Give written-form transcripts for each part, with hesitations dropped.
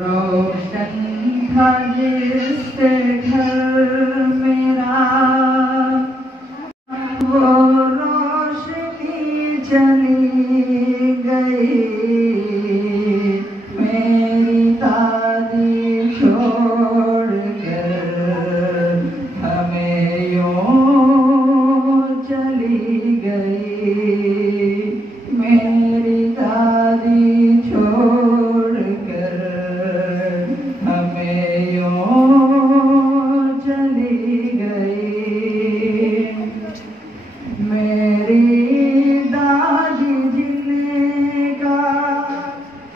रोशन था जिससे घर मेरा, वो रोशनी चली गई। मेरी दादी छोड़ कर हमें यूं चली गई। मेरी दादी छोड़ कर हमें यूं चली गई। मेरी दादी जिनका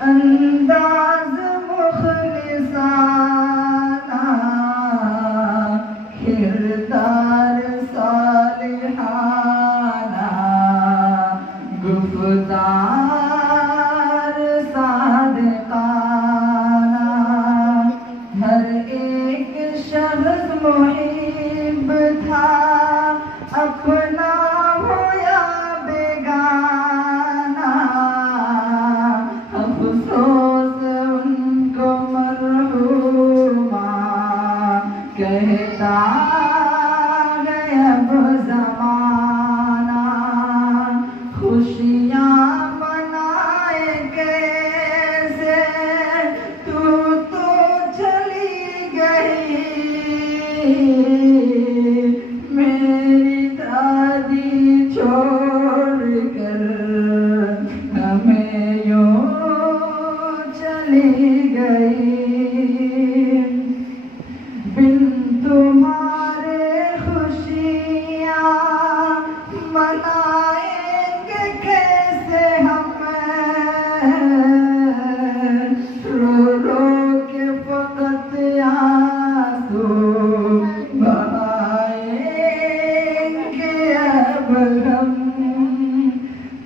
अंदाज मुखलिसाना, किरदार सालिहाना, गुफ्तार सादिकाना, हर एक शख्स मुहिब था, अपना हो या बेगाना। अफसोस उनको मरहूमा कहता है अब ज़माना। खुशियाँ मनाए कैसे, तू तो चली गई। मेरी दादी छोड़ कर हमें यूं चली गई। बिन तुम्हारे खुशियाँ मनाएंगे कैसे हम, रो रो के फकत आंसू बहाएंगे अब हम।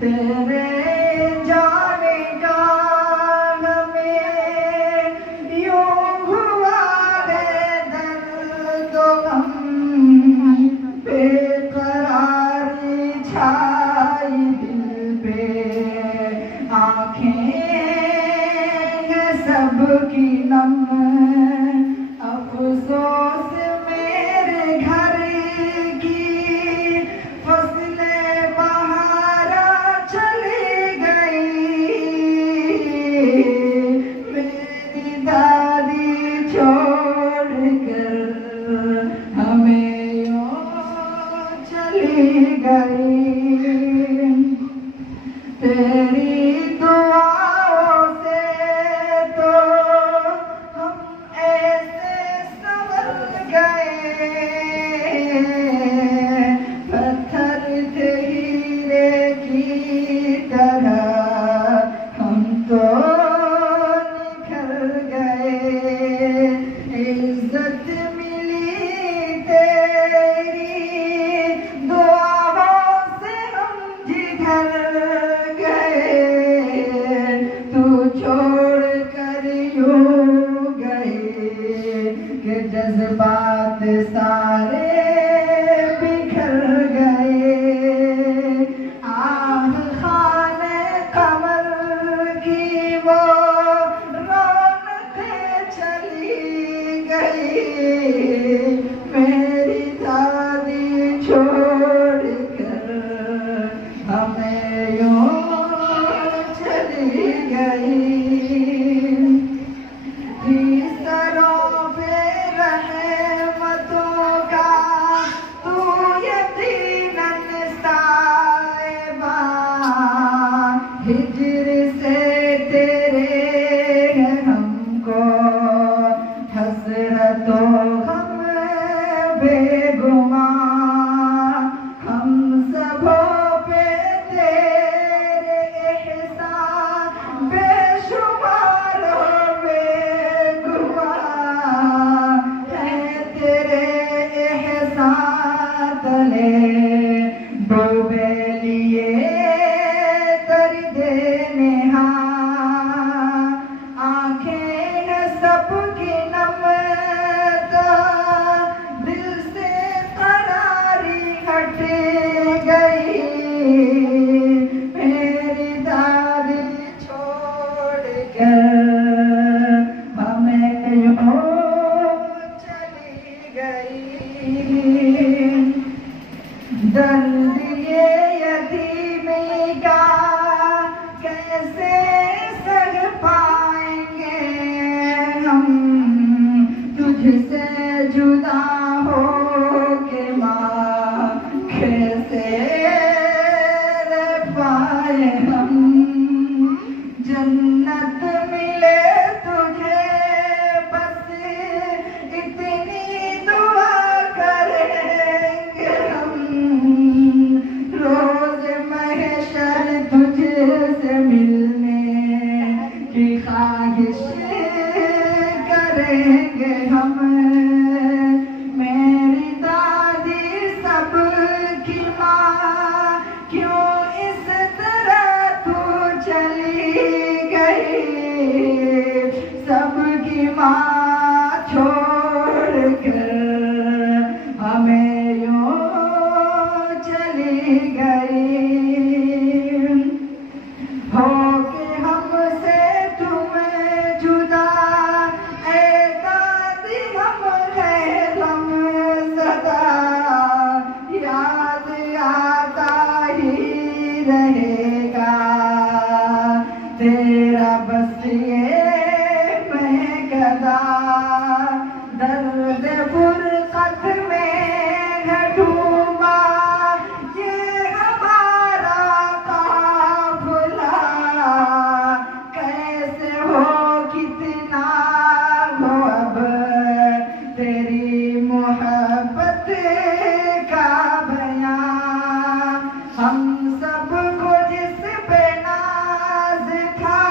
तेरे जाने का हमें यूं हुआ है दर्द गम। बेकरारी छाई दिल पे, आँखें हैं सबकी नम। अफसोस मेरे घर की फसलें बहारा चली गई। मेरी दादी छोड़ कर हमें यूं चली गई। तेरी दुआओं से तो हम ऐसे संभल गए, पत्थर थे हीरे की तरह हम तो निखर गए। इज्जत मिली तेरी दुआओं से हम जिधर गए, तू छोड़ कर यूं गए कि जज्बात सारे बिखर गए। आह खाने कमर की वो रौनकें चली गई। मेरी दादी छोड़ कर हमें यूं चली गई। सरों पे रहमतों का तू यकीनन साहिबा, हिज्र से तेरे है हमको हसरतो हम बेगुमा। हम सबों पे तेरे एहसान बेशुमार बेगुमा है। तेरे एहसान तले डूबे लिए दर्दे नेहा। आंखें है सबकी नम, दिल से करारी हट गई। मेरी दादी छोड़ कर जन्नत मिले तुझे बस इतनी दुआ करेंगे हम। रोज महशर तुझसे मिलने की ख्वाहिश करेंगे हम। मेरी दादी सबकी माँ क्यों इस तरह तू चली गई, सबकी माँ छोड़ कर हमें यूं चली गई। हो के हमसे तुम जुदा ऐ दादी हम हैं हम सदा, याद आता ही रहेगा तेरा बस ये महकदा। दर्द फुरकत में घटूंगा ये हमारा काफिला, कैसे हो कितना हो अब तेरी मोहब्बत का बयां। हम सबको जिस पे नाज था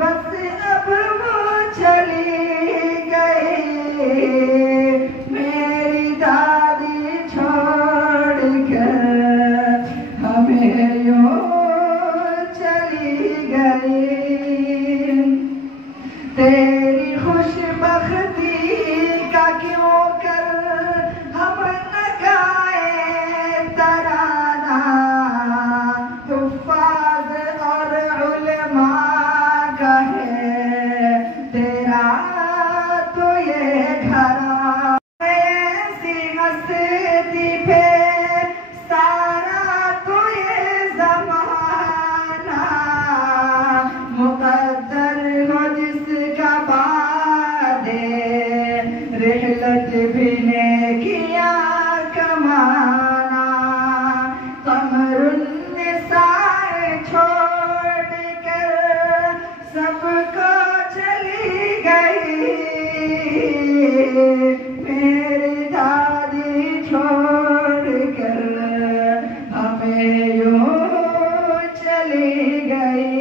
बस अब वो चली गई। मेरी दादी छोड़ कर हमें यूं चली गई। तेरी खुशबख्ती का क्यों कर हम न गाए तराना, हुफ्फाज़ और उलमा का है तेरा तो ये घराना। ऐसी हस्ती पे सारा तो ये ज़माना, मुक़द्दर हो जिसका बादे रिहलत भी ने किया कमाना। कमरुन्निसाए छोड़ कर सबको चली गई, मेरी दादी छोड़ कर हमें यूं चली गई।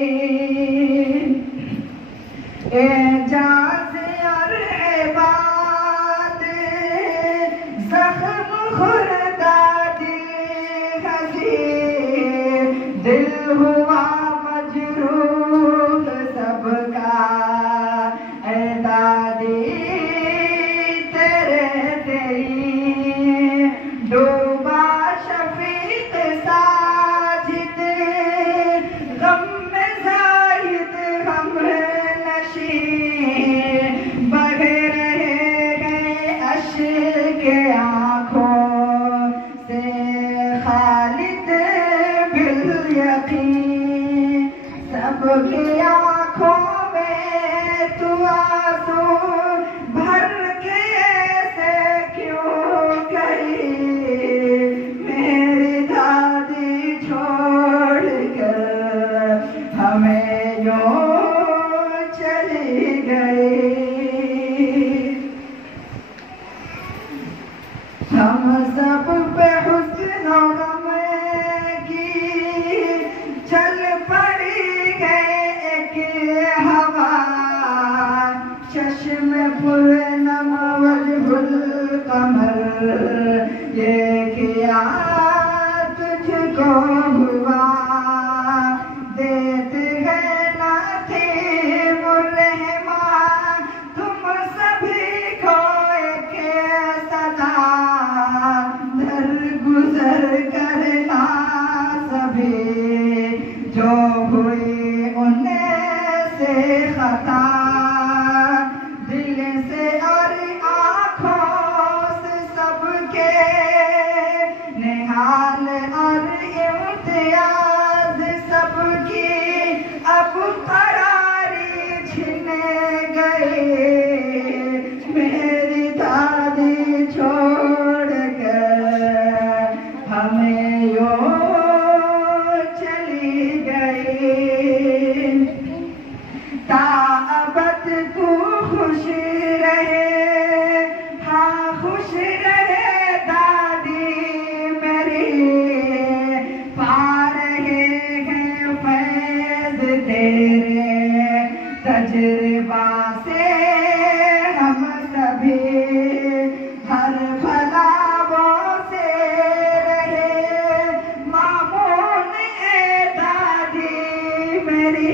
एजाज़ और इबाद ज़ख्म खुर्दा दिल हज़ीर, दिल हुआ मजरूह सबका ऐ दादी तेरे तेरी। डूबा शफीक साजिद गम में ज़ाहिद हम नशी, बह रहे हैं अश्क आँखों से खालिद बिल यकीन। सबकी आँखों में तू आंसू भर के ऐसे क्यों गई, मेरी दादी छोड़ कर हमें यूं चली गई। हम सब पे हुस्न और गम की चल पड़ी है एक हवा, चश्म पूर्णम वजहुल कमर ये किया तुझको हुआ। देते हैं नातिम रहमान तुम सभी को एक सदा, दर गुजर करना सभी जो हुई उनसे खता। दिल से और आँखों से सबके निहाल और इम्तियाज सबकी अब करारी छिन गई, मेरी दादी छोड़ कर हमें यूं चली गई। तजुर्बा से हम सभी हर भलावों से रहे मामून ए दादी मेरी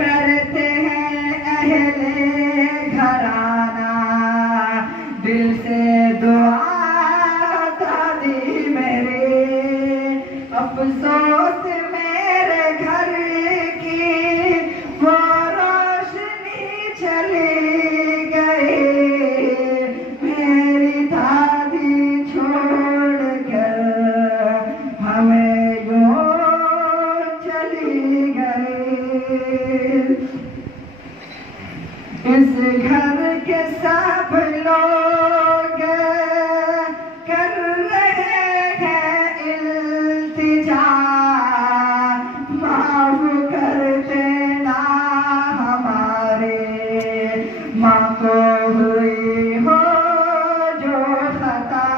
करते हैं अहले घराना दिल से दुआ दादी मेरे अफसोस मेरे घर की वो रोशनी चली गई मेरी दादी छोड़ कर हमें यूं चली गई। इस घर के सब लोग कर रहे हैं इल्तिजा माफ कर देना हमारे माँ को हुई हो जो खता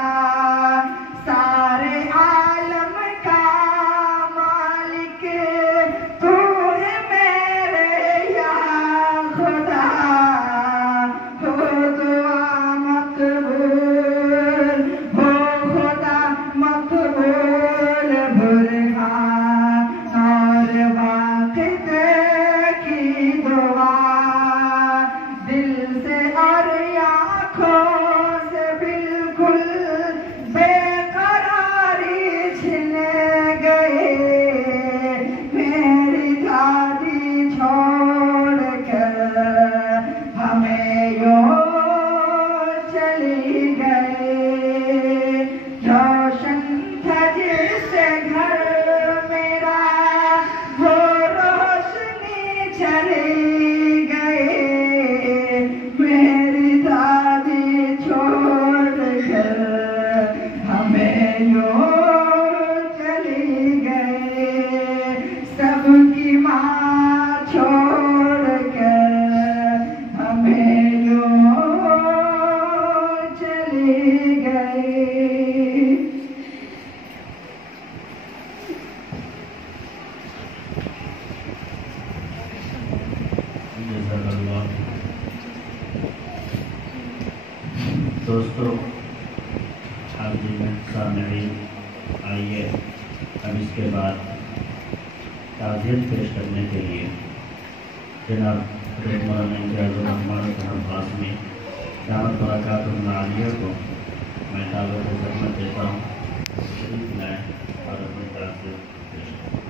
सारे आलम का मालिक तू है मेरे या खुदा हो दुआ मकबूल हो खुदा मकबूल बुरहान और वाक़िद की दुआ दिल से और आँखों से बिल्कुल बेकरारी छिन गए मेरी दादी छोड़ कर हमें यूं चली गए रोशन था जिससे घर मेरा वो रोशनी चली गए मेरी दादी छोड़ कर हमें यूं चली गए सबकी माँ छोड़ कर हमें यूं चली गई। दोस्तों हाज़रीन सामईन आइए अब इसके बाद ताज़ियत पेश करने के लिए जनाब मौलाना इम्तियाज़ुर रहमान साहब क़ासिमी दामत बरकातुहुल आलिया को मैं दावत खिदमत देता हूँ शरीफ लाएँ और अपनी ताज़ियत पेश करें।